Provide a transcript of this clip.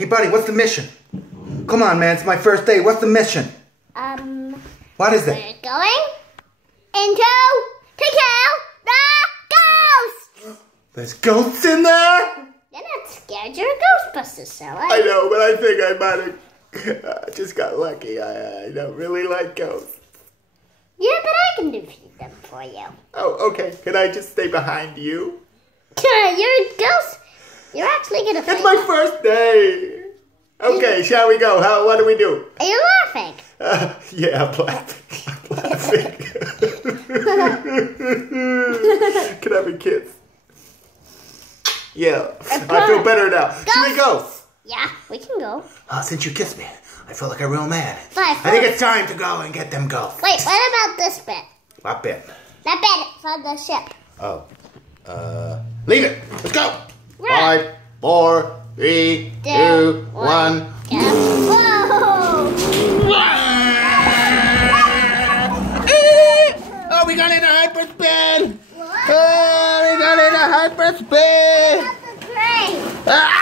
Hey, buddy, what's the mission? Come on, man. It's my first day. What's the mission? What is it? We're going to kill the ghost. There's ghosts in there? You're not scared. You're a Ghostbuster, so I know, but I think I might have just got lucky. I don't really like ghosts. Yeah, but I can defeat them for you. Oh, okay. Can I just stay behind you? You're a ghost. You're actually gonna fight. It's my first day. Okay, shall we go? What do we do? Are you laughing? Yeah, I'm laughing. I'm laughing. Can I be kids? Yeah, I feel better now. Should we go? Yeah, we can go. Since you kissed me, I feel like a real man. 5, 4. I think it's time to go and get them ghosts. Wait, what about this bit? What bit? That bit from the ship. Oh. Leave it. Let's go. Right. 5, 4, 3, 2, 1. Whoa! Oh, we got in a hyperspin. What? Oh, we got in a hyperspin. That's the train. Ah!